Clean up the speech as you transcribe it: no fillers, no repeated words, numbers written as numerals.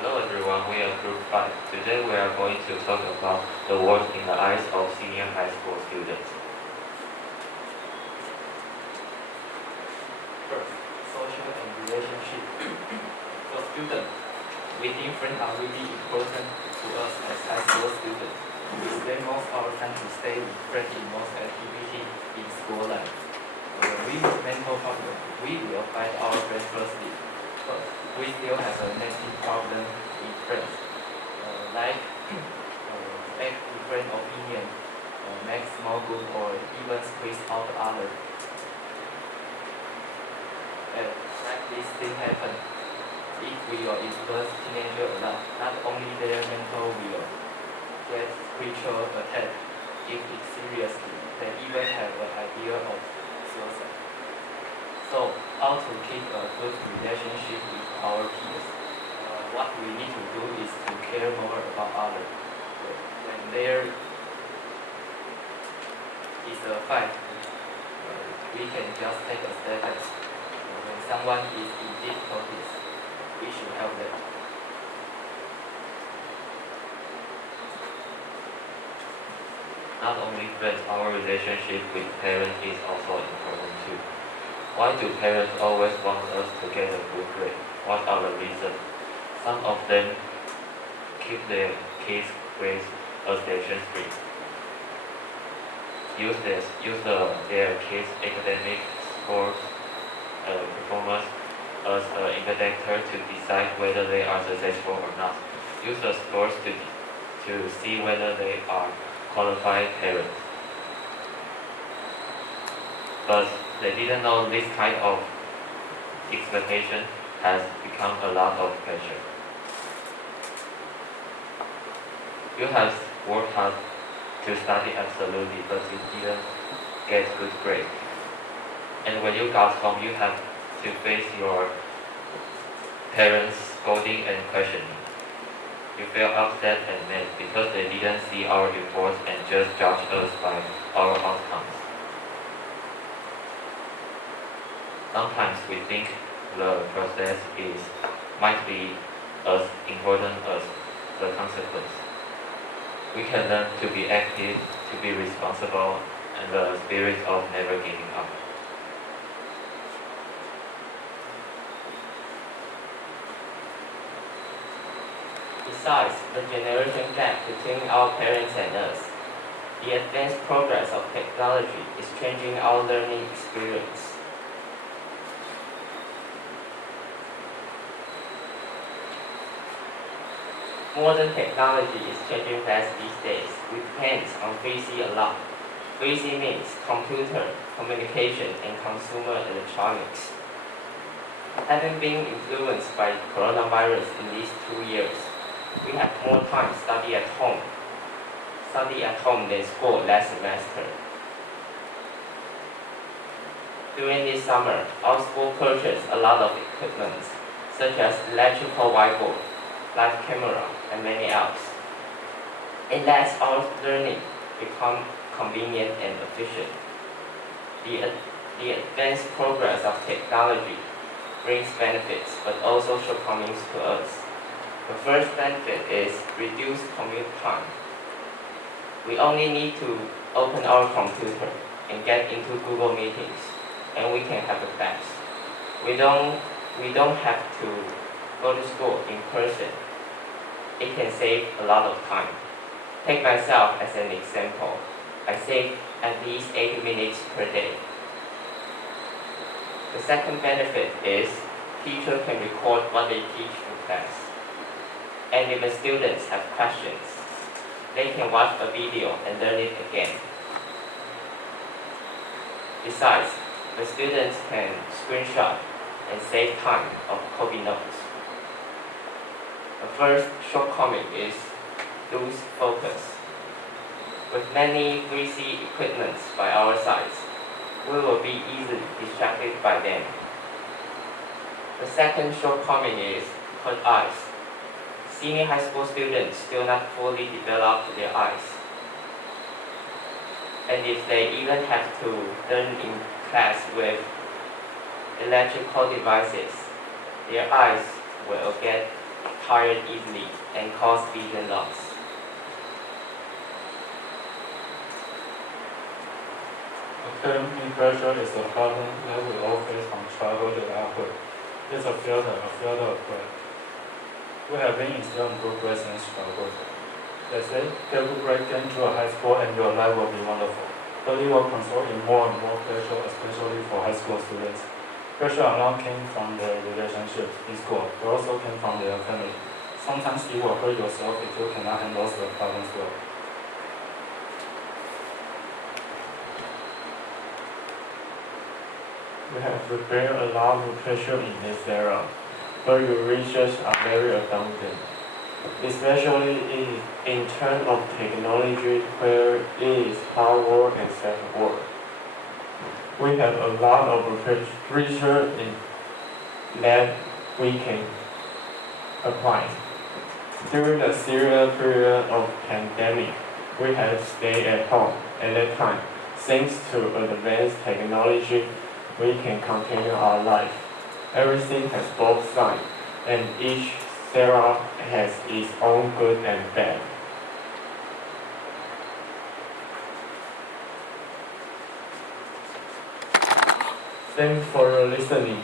Hello everyone, we are Group 5. Today we are going to talk about the world in the eyes of senior high school students. First, social and relationship. For students, meeting friends are really important to us as high school students. We spend most of our time to stay with friends in most activities in school life. When we have mental problem, we will find our friends firstly. But we still have a negative problem with friends, like make different opinion, make small group, or even squeeze out others. Like this thing happen if we will influence teenagers a lot. Not only their mental will get spiritual attack if it's seriously, they even have an idea of suicide. So how to keep a good relationship with our peers? What we need to do is to care more about others. When there is a fight, we can just take a step back. When someone is in difficulties, we should help them. Not only friends, our relationship with parents is also important too. Why do parents always want us to get a good grade? What are the reasons? Some of them keep their kids' grades as their free. Use their kids' academic scores performance as an indicator to decide whether they are successful or not. Use the scores to see whether they are qualified parents. But they didn't know this kind of expectation has become a lot of pressure. You have worked hard to study absolutely, but you didn't get good grades. And when you got home, you have to face your parents scolding and questioning. You feel upset and mad because they didn't see our efforts and just judge us by our outcomes. Sometimes we think the process might be as important as the consequence. We can learn to be active, to be responsible, and the spirit of never giving up. Besides the generation gap between our parents and us, the advanced progress of technology is changing our learning experience. Modern technology is changing fast these days. We depend on 3C a lot. 3C means computer, communication, and consumer electronics. Having been influenced by coronavirus in these 2 years, we have more time study at home than school last semester. During this summer, our school purchased a lot of equipment, such as electrical whiteboard, live camera, and many else. It lets our learning become convenient and efficient. The advanced progress of technology brings benefits, but also shortcomings to us. The first benefit is reduced commute time. We only need to open our computer and get into Google Meetings, and we can have a class. We don't have to go to school in person. It can save a lot of time. Take myself as an example. I save at least 80 minutes per day. The second benefit is teachers can record what they teach in class. And if the students have questions, they can watch a video and learn it again. Besides, the students can screenshot and save time of copy notes. The first shortcoming is lose focus. With many 3C equipments by our sides, we will be easily distracted by them. The second shortcoming is hurt eyes. Senior high school students still not fully develop their eyes. And if they even have to learn in class with electrical devices, their eyes will get tired easily and cause vision loss. Academic pressure is a problem that we all face from childhood to adulthood. It's a filter of grade. We have been instilled in good grades since childhood. They say, get a good grade, get into a high school, and your life will be wonderful. But it will consult in more and more pressure, especially for high school students. Pressure not came from their relationships in school, but also came from their family. Sometimes you will hurt yourself if you cannot handle the problems well. We have prepared a lot of pressure in this era, but your research are very abundant, especially in terms of technology where it is hard work and self-work. We have a lot of research that we can apply. During the serious period of pandemic, we had stayed at home at that time. Thanks to advanced technology, we can continue our life. Everything has both sides, and each era has its own good and bad. Thanks for your listening.